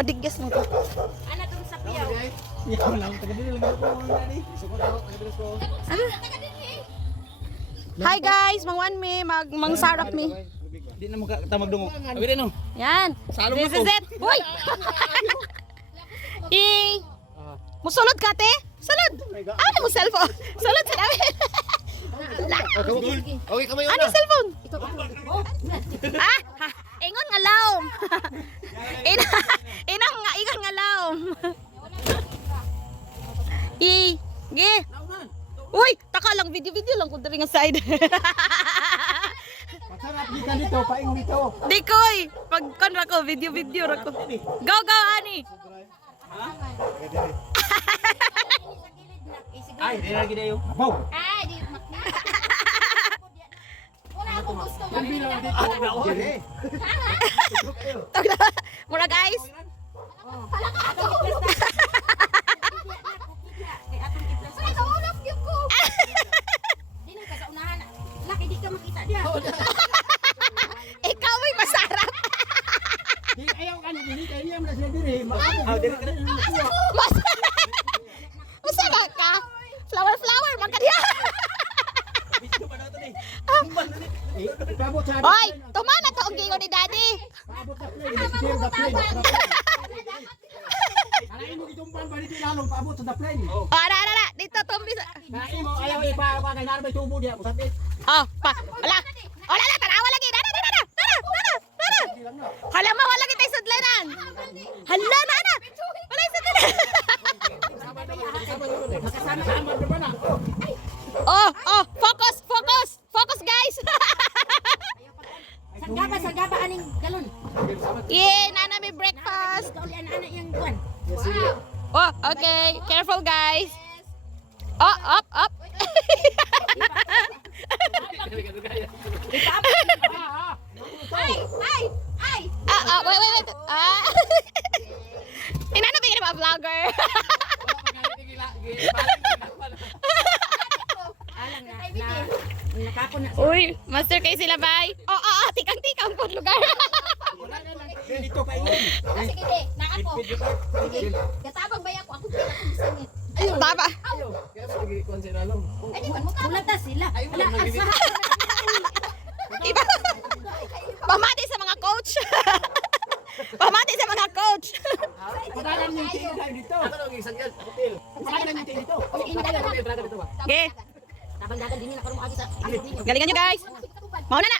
Padiggas mo to. Ana tong sa piyaw. Yaw lang, taga-dili lang ako mga nani. Hi guys, mangwan me, mangsarap me. Di na magtamag dungo. Abi din no. Yan. Salong This na is to. it. Uy! Musulod ka, te? Sulod. Ano mo cellphone? Sulod sa namin. Okay, kamay Ano cellphone? Ah, ha, ingon nga laom. Inang nga, ingon nga laom. Ge. Uy, taka lang, video lang kung dari nga side. Sarap gikan dito, paing dito. Dikoy, pag kon ra ko, video ra ko. Go, ani. Ay, di lagi dayo. Abaw. Ay, di makita. Wala akong gusto. Mura guys. Ikaw ay masarap. Di ayaw ka ni dili kay iyam na sila diri. Maamo diri ka na. Masarap ka. Flower man ka diya. Pabot sa. Hoy, tumana to ang gingon ni daddy. Pabot sa plane, steer the plane. Kalain mo gitumban ba dito lalong paabot sa the plane. Oh, ara. Dito tumbi. Kalain mo ayaw ipa kay narbay tubo diya mo sabit. Oh, pa. Wala. Wala, tarawa lagi. Dara. Hala mo, wala kita isudlanan. Hala na. Wala isudlanan. Sama ba na? Oh, focus guys. Sagaba aning galon. Nana may breakfast. Kauli ana yang kuan. Oh, okay. Careful guys. Oh, up. Ay. Wait. Inana ba yung mga vlogger? Alang na. Nakako na. Uy, master kayo sila, bye. Oh, tikang po lugar. Dito pa ingon. Sige di, na ako. Gatabang bay ako pinakasingit. Baba. Kaya sa lagi kon sa lalong. Ay, di man mo ka. Sila. Wala asa. Iba. Pamati sa mga coach. Pagalan yung tingin tayo dito. Ano lang isang yan? Hotel. Pagalan yung tingin dito. Okay. Tabang-dagan din na karon mo agi sa. Galingan nyo guys. Mauna na.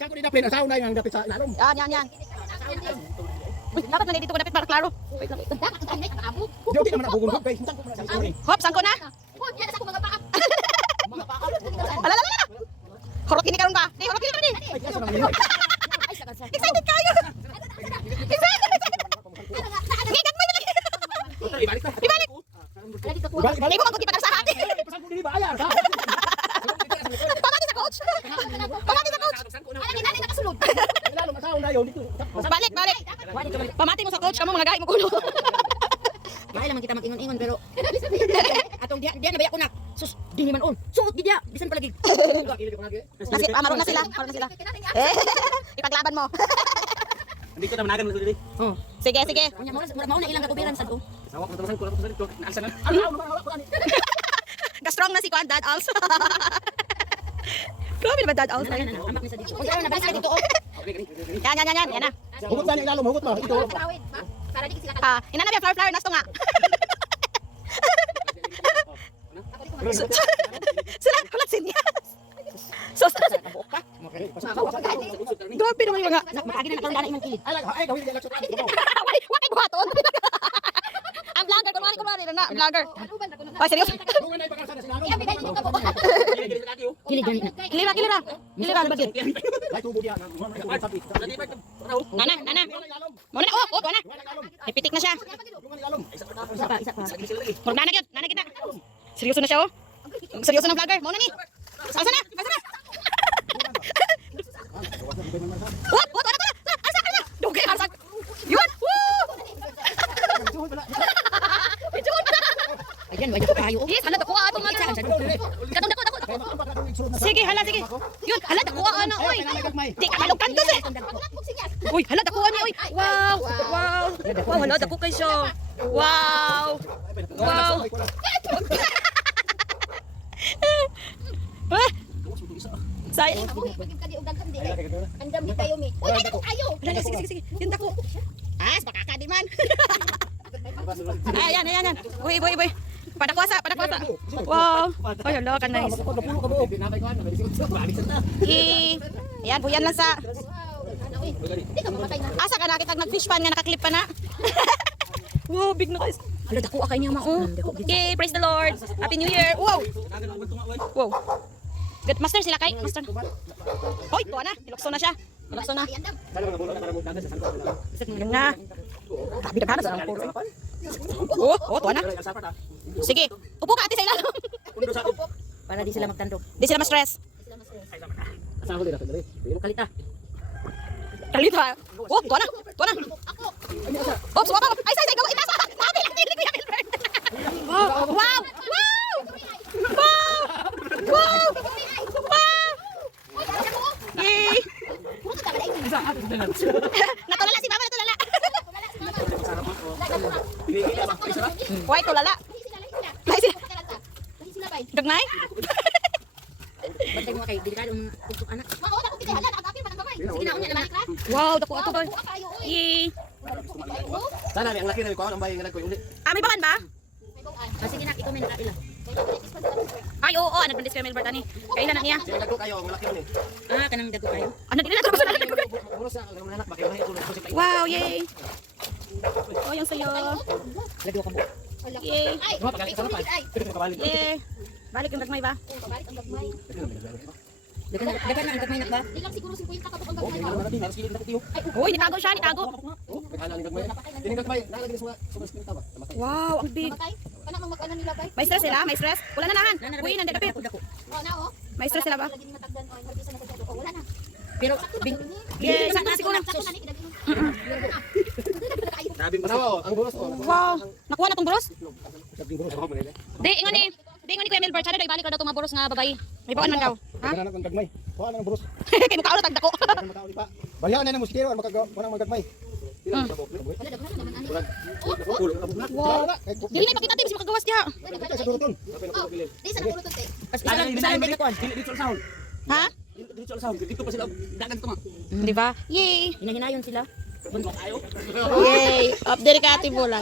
Saan ko didapin? Asaw na yung dapit sa lalong. Yan. Uy, dapat na dito ko dapat para klaro. Dapat ka nay kaabo. Diyo di naman nabugun ko. Saan ko na sa Hop, sangko na. Yan sa mga baka. Ala. Horot kini karon ba? Horot kini ni. Ay, sagan sa. Excited kayo. Excited. Gigat mo lagi. Ibalik ka. Ibalik. Lagi ka ko. Ibalik. Di mo magkita sa hati. Saan ko dinibayar? Pamati sa coach. Ala ni nani nakasulod. Lalong asaw na yun dito. Balik. Pamati mo sa coach kamo mga gahi mo kuno. Bahay lang kita mag-ingon-ingon pero atong diyan na baya ko na. Sus, di man on. Suot gid dia, bisan palagi. Nasi, maroon na sila. Ipaglaban mo. Hindi ko na managan mo dito. Oh. Sige. Nya mo na ilang katubiran sad o. Sawak na tawasan ko sa dito. Naalsa na. Ano? Ka-strong na si Kwan, Dad Als. Grabe naman Dad Als. Amak ni sa dito. Uy, na balik dito o. Yan na. Hugot na ni lalong, hugot mo. Ito. Kawit, ba? Para di sila Inana ba flower, nasto nga. Sila, hulat sinyas. So, grabe naman yung mga. Makagi na nakaroon imong kilid. Ay, gawin nila sa trabaho. Wakay buhaton. Ang vlogger, kunwari na, vlogger. Ay, seryoso. Bunga na ipakasa na si lalong. Kilid gani na. Kilira. Bagit. Ay, tubo diyan. Nana. Muna na, na. Ipitik na siya. Isa pa. Murag nana gyud na. Seryoso na siya, oh. Seryoso na vlogger. Muna ni. Asa na. What? Asa ka na? Dugay asa. Yun. Woo! Ayan, wala pa kayo. Yes, hala dako ato nga. Katong dako. Sige. hala, sige. Yun, hala, dakuha ano, oy. Gagmay. Di ka kalog kanto, eh. Uy, hala, dakuha niya, oy. Wow, wow. Wow, hala, daku kayo siya. Wow. Wow. Ah. Say. Andam di tayo mi. Uy, dako kayo. Hala, sige, sige, sige. Yun, daku. As, makaka di man. Ayan, ayan, ayan. Uy, boy, boy. Padakwasa, padakwasa. Wow. Ay, hala, ka nice. Ayan, buyan lang sa... Di ka mamatay na. Asa ka na, kitag nag-fish pan nga nakaklip pa na. Wow, big na guys. Hala, dako akay niya mao. Okay, praise the Lord. Happy New Year. Wow. Wow. Good master sila kay, master. Hoy, tuwa na. Ilokso na siya. Ilokso na. Yun na. Grabe na sa puro. Oh, tuwa na. Sige. Upo ka ate sa ilalim. Para di sila magtandog. Di sila ma-stress. Kalita. Kalito ha. Oh, tuwa na. Tuwa na. Oops, wapa. Ay, say, gawa. Itasa. Mami, lang din. Wow. Wow. Wow. Wow. Wow. Wow. Yay. Natulala si mama, natulala. Why tulala? Ay, sila. Dagnay? Bantay mo kay delikado ang putok anak. Sige na unya naman. Wow, dako ato ba? Yay. Sana ang laki na ko ang bayan ko uli. May bawan ba? Sige na ikaw may nakaila. Ay, oo, ano bandis kay Melbert ani? Kailan na niya? Sila dagko kayo ang laki ni. Kanang dago kayo. Ano din na tapos na. Buros na ang anak bakit mahi ulo ko. Wow, yay. Oh, yung sayo. Dago ka mo. Yay. Mo pagka sa pa. Pwede ka balik. Yay. Balik yung dagmay ba? Dagan na ang gagmay nak ba? Uy, nitago siya, nitago. Wow, ang big. May stress sila? May stress? Wala na nahan. Uy, nandiyan dapit. May stress sila ba? Pero bing Yay, sakto na siguro. Ang buros ko. Wow, nakuha na tong boros? Sabi buros ako man. Di, ingon ni. Di, ingon ni Kuya Melbert. Sana daw ibalik na daw itong mga boros nga babae. May bawaan man daw. Ha? Anak ng gagmay. Kuha na ng buros. Kaya mukha ulo tagdako. Bayan na ng mosquito ang magagmay. Wow. Dili na ipakita tayo, basi makagawas diha. Sa duruton. isa may kon. Dito sa sound. Ha? Dito sa sound. Dito pa sila dagan to. Di ba? Yay. Hinahinayon sila. Yay. Up there ka ate bola.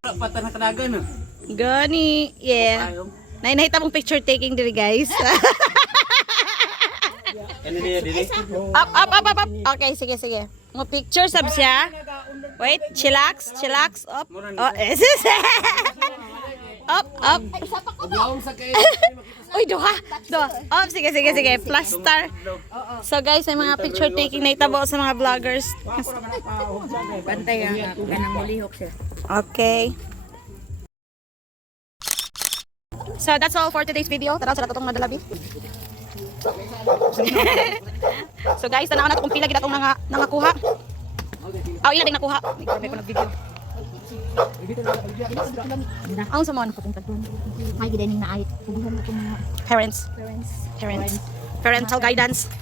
Patan na kadagan. Gani. Yeah. Nahita mong picture taking diri guys. Ano niya dili? Up, up, up, up, up. Okay, sige, sige. Mo picture sab siya. Wait, chillax, chillax. Up. Oh, up, up. Oblawong sa kay. Uy, duha. Duha. Up, sige, sige, sige. Plaster. So guys, may mga picture taking na itabo sa mga vloggers. Bantay ang ganang mulihok siya. Okay. So that's all for today's video. Tara sa natutong madalabi. So guys, tanaw na kung pila gid atong nangakuha. Aw, ila din nakuha. May ko nag-video. Ang sa mga nakatungtag doon. Ay gidaning na ay. Puguhan ko mga Parents. Parental guidance.